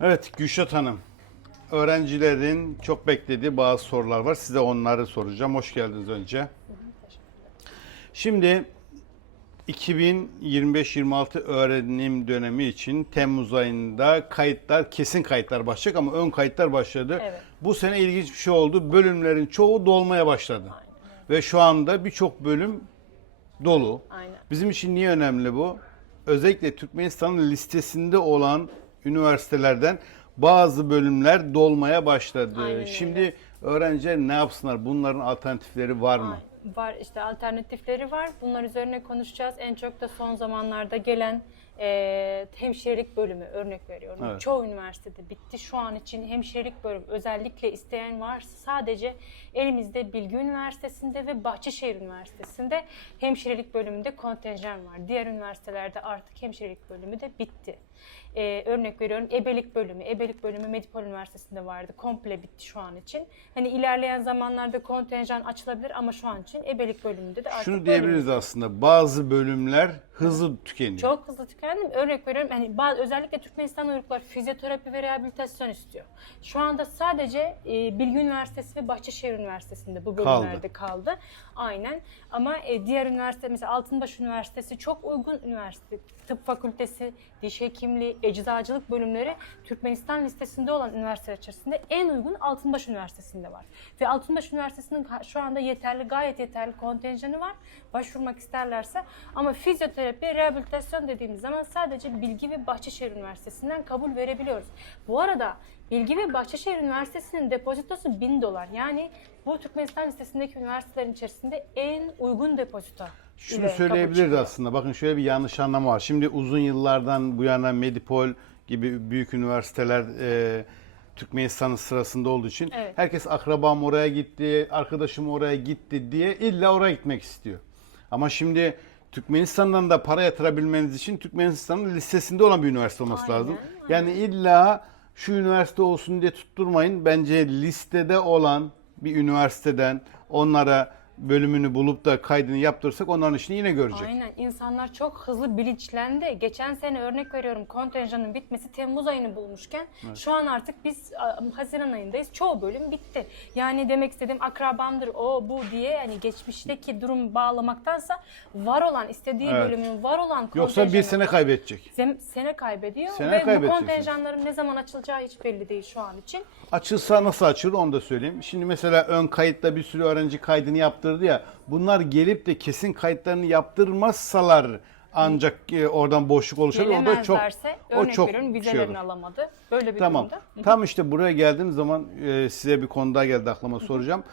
Evet Gülşat Hanım. Öğrencilerin çok beklediği bazı sorular var. Size onları soracağım. Hoş geldiniz önce. Şimdi 2025-26 öğrenim dönemi için Temmuz ayında kayıtlar, kesin kayıtlar başlayacak ama ön kayıtlar başladı. Evet. Bu sene ilginç bir şey oldu. Bölümlerin çoğu dolmaya başladı. Ve şu anda birçok bölüm dolu. Aynen. Bizim için niye önemli bu? Özellikle Türkmenistan'ın listesinde olan üniversitelerden bazı bölümler dolmaya başladı. Aynen öyle. Şimdi öğrenciler ne yapsınlar? Bunların alternatifleri var mı? Var işte alternatifleri var. Bunlar üzerine konuşacağız. En çok da son zamanlarda gelen e, hemşirelik bölümü örnek veriyorum. Evet. Çoğu üniversitede bitti. Şu an için hemşirelik bölümü özellikle isteyen varsa sadece elimizde Bilgi Üniversitesi'nde ve Bahçeşehir Üniversitesi'nde hemşirelik bölümünde kontenjan var. Diğer üniversitelerde artık hemşirelik bölümü de bitti. E, örnek veriyorum ebelik bölümü. Ebelik bölümü Medipol Üniversitesi'nde vardı. Komple bitti şu an için. Hani ilerleyen zamanlarda kontenjan açılabilir ama şu an için ebelik bölümünde de artık Şunu diyebiliriz aslında. Bazı bölümler hızlı tükeniyor. çok hızlı tükendim. Örnek veriyorum hani bazı, özellikle Türkmenistan uyruklar fizyoterapi ve rehabilitasyon istiyor. Şu anda sadece e, Bilgi Üniversitesi ve Bahçeşehir Üniversitesi'nde bu Kaldı. bölümlerde kaldı. Aynen. Ama e, diğer üniversite mesela Altınbaş Üniversitesi çok uygun üniversite. Tıp fakültesi, diş hekimliği, eczacılık bölümleri Türkmenistan listesinde olan üniversiteler içerisinde en uygun Altınbaş Üniversitesi'nde var. Ve Altınbaş Üniversitesi'nin şu anda yeterli, gayet yeterli kontenjanı var. Başvurmak isterlerse. Ama fizyoterapi, rehabilitasyon dediğimiz zaman sadece Bilgi ve Bahçeşehir Üniversitesi'nden kabul verebiliyoruz. Bu arada Bilgi ve Bahçeşehir Üniversitesi'nin depozitosu 1000 dolar. Yani bu Türkmenistan listesindeki üniversitelerin içerisinde en uygun depozito. Şunu söyleyebiliriz aslında. Bakın şöyle bir yanlış anlama var. Şimdi uzun yıllardan bu yana Medipol gibi büyük üniversiteler e, Türkmenistan'ın sırasında olduğu için Evet. herkes akrabam oraya gitti, arkadaşım oraya gitti diye illa oraya gitmek istiyor. Ama şimdi Türkmenistan'dan da para yatırabilmeniz için Türkmenistan'ın listesinde olan bir üniversite olması Aynen, lazım. Yani illa şu üniversite olsun diye tutturmayın. Bence listede olan bir üniversiteden onlara bölümünü bulup da kaydını yaptırsak onların işini yine görecek. Aynen. İnsanlar çok hızlı bilinçlendi. Geçen sene örnek veriyorum kontenjanın bitmesi Temmuz ayını bulmuşken şu an artık biz a, Haziran ayındayız. Çoğu bölüm bitti. Yani demek istediğim akrabamdır o bu diye yani geçmişteki durum bağlamaktansa var olan istediği Evet. bölümün var olan Yoksa bir kontenjanı- sene kaybedecek. Sem- sene kaybediyor Sene ve bu kontenjanların ne zaman açılacağı hiç belli değil şu an için. Açılsa nasıl açılır onu da söyleyeyim. Şimdi mesela ön kayıtta bir sürü öğrenci kaydını yaptırdı ya. Bunlar gelip de kesin kayıtlarını yaptırmazsalar ancak e, oradan boşluk oluşabilir. O da çok o çok veriyorum şey vizelerini olur. alamadı. Böyle bir Tamam. durumda. Tam işte buraya geldiğim zaman e, size bir konu daha geldi aklıma soracağım.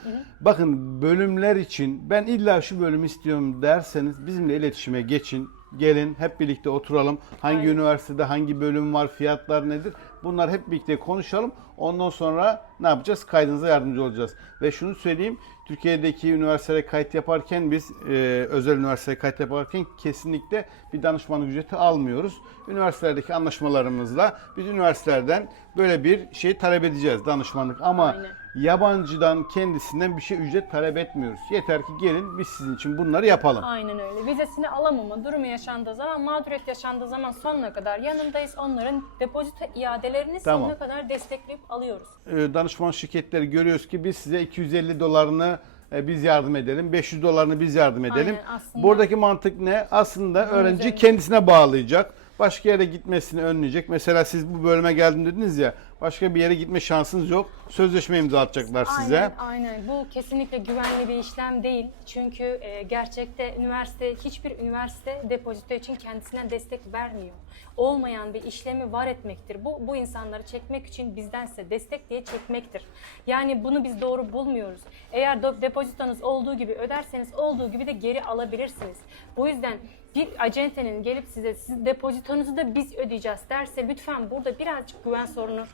Bakın bölümler için ben illa şu bölümü istiyorum derseniz bizimle iletişime geçin. Gelin hep birlikte oturalım. Hangi Aynen. üniversitede hangi bölüm var, fiyatlar nedir? Bunlar hep birlikte konuşalım. Ondan sonra ne yapacağız? Kaydınıza yardımcı olacağız. Ve şunu söyleyeyim. Türkiye'deki üniversitelere kayıt yaparken biz e, özel üniversiteye kayıt yaparken kesinlikle bir danışmanlık ücreti almıyoruz. Üniversitelerdeki anlaşmalarımızla biz üniversitelerden böyle bir şey talep edeceğiz danışmanlık ama Aynen. Yabancıdan kendisinden bir şey ücret talep etmiyoruz. Yeter ki gelin biz sizin için bunları yapalım. Aynen öyle. Vizesini alamama durumu yaşandığı zaman, mağduriyet yaşandığı zaman sonuna kadar yanındayız. Onların depozito iadelerini Tamam. sonuna kadar destekleyip alıyoruz. e, danışman şirketleri görüyoruz ki biz size 250 dolarını e, biz yardım edelim, 500 dolarını biz yardım edelim. Aynen, aslında- Buradaki mantık ne? Aslında öğrenci üzerine- kendisine bağlayacak. Başka yere gitmesini önleyecek. Mesela siz bu bölüme geldim dediniz ya. Başka bir yere gitme şansınız yok. Sözleşme imza atacaklar size. Aynen, aynen. Bu kesinlikle güvenli bir işlem değil. Çünkü e, gerçekte üniversite, hiçbir üniversite depozito için kendisine destek vermiyor. Olmayan bir işlemi var etmektir. Bu, bu insanları çekmek için bizdense destek diye çekmektir. Yani bunu biz doğru bulmuyoruz. Eğer depozitonuz olduğu gibi öderseniz olduğu gibi de geri alabilirsiniz. Bu yüzden bir acentenin gelip size siz depozitonuzu da biz ödeyeceğiz derse lütfen burada birazcık güven sorunu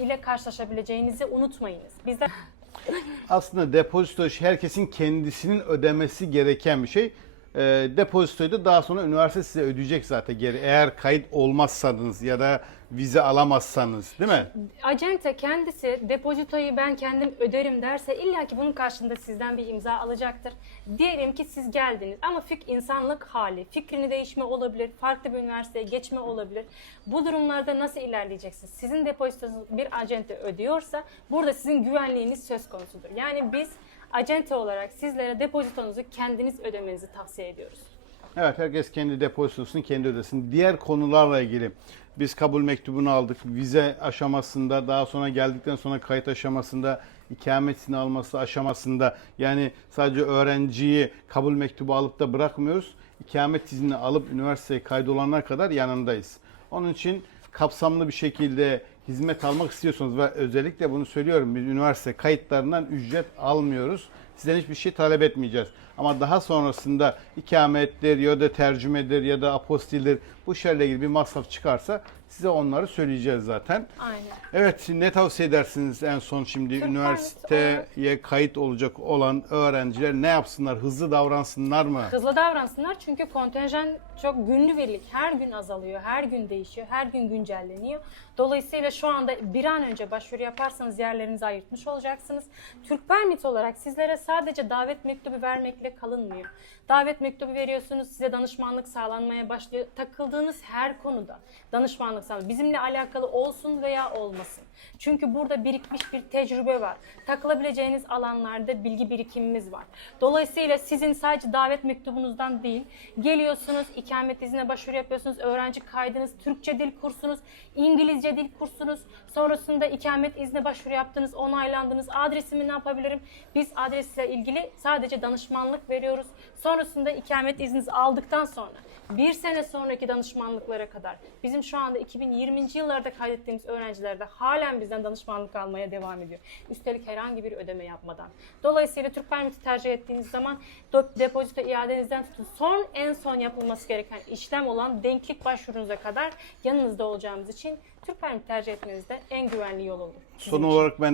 ile karşılaşabileceğinizi unutmayınız. Bizde Aslında depozito herkesin kendisinin ödemesi gereken bir şey. E, depozitoyu da daha sonra üniversite size ödeyecek zaten geri. Eğer kayıt olmazsanız ya da vize alamazsanız değil mi? Acente kendisi depozitoyu ben kendim öderim derse illa ki bunun karşılığında sizden bir imza alacaktır. Diyelim ki siz geldiniz ama fik insanlık hali, fikrini değişme olabilir, farklı bir üniversiteye geçme olabilir. Bu durumlarda nasıl ilerleyeceksiniz? Sizin depozitonuz bir acente ödüyorsa burada sizin güvenliğiniz söz konusudur. Yani biz acente olarak sizlere depozitonuzu kendiniz ödemenizi tavsiye ediyoruz. Evet herkes kendi depozitosunu kendi ödesin. Diğer konularla ilgili biz kabul mektubunu aldık. Vize aşamasında daha sonra geldikten sonra kayıt aşamasında ikamet izni alması aşamasında yani sadece öğrenciyi kabul mektubu alıp da bırakmıyoruz. İkamet izni alıp üniversiteye kaydolanlar kadar yanındayız. Onun için kapsamlı bir şekilde hizmet almak istiyorsanız ve özellikle bunu söylüyorum biz üniversite kayıtlarından ücret almıyoruz. Sizden hiçbir şey talep etmeyeceğiz. Ama daha sonrasında ikamettir ya da tercümedir ya da apostildir bu şeylerle ilgili bir masraf çıkarsa size onları söyleyeceğiz zaten. Aynen. Evet ne tavsiye edersiniz en son şimdi Türk üniversiteye kayıt olacak olan öğrenciler ne yapsınlar? Hızlı davransınlar mı? Hızlı davransınlar çünkü kontenjan çok günlübirlik. Her gün azalıyor, her gün değişiyor, her gün güncelleniyor. Dolayısıyla şu anda bir an önce başvuru yaparsanız yerlerinizi ayırtmış olacaksınız. Türk Permit olarak sizlere sadece davet mektubu vermekle kalınmıyor. Davet mektubu veriyorsunuz, size danışmanlık sağlanmaya başlıyor. Takıldığınız her konuda danışmanlık sağlanıyor. Bizimle alakalı olsun veya olmasın. Çünkü burada birikmiş bir tecrübe var. Takılabileceğiniz alanlarda bilgi birikimimiz var. Dolayısıyla sizin sadece davet mektubunuzdan değil, geliyorsunuz, ikamet iznine başvuru yapıyorsunuz, öğrenci kaydınız, Türkçe dil kursunuz, İngilizce dil kursunuz, sonrasında ikamet iznine başvuru yaptınız, onaylandınız, adresimi ne yapabilirim? Biz adresle ilgili sadece danışmanlık veriyoruz. Sonrasında ikamet izninizi aldıktan sonra bir sene sonraki danışmanlıklara kadar bizim şu anda 2020. yıllarda kaydettiğimiz öğrenciler de halen bizden danışmanlık almaya devam ediyor. Üstelik herhangi bir ödeme yapmadan. Dolayısıyla Türk Permit'i tercih ettiğiniz zaman depozito iadenizden tutun son en son yapılması gereken işlem olan denklik başvurunuza kadar yanınızda olacağımız için Türk Permit tercih etmenizde en güvenli yol olur. Son olarak ben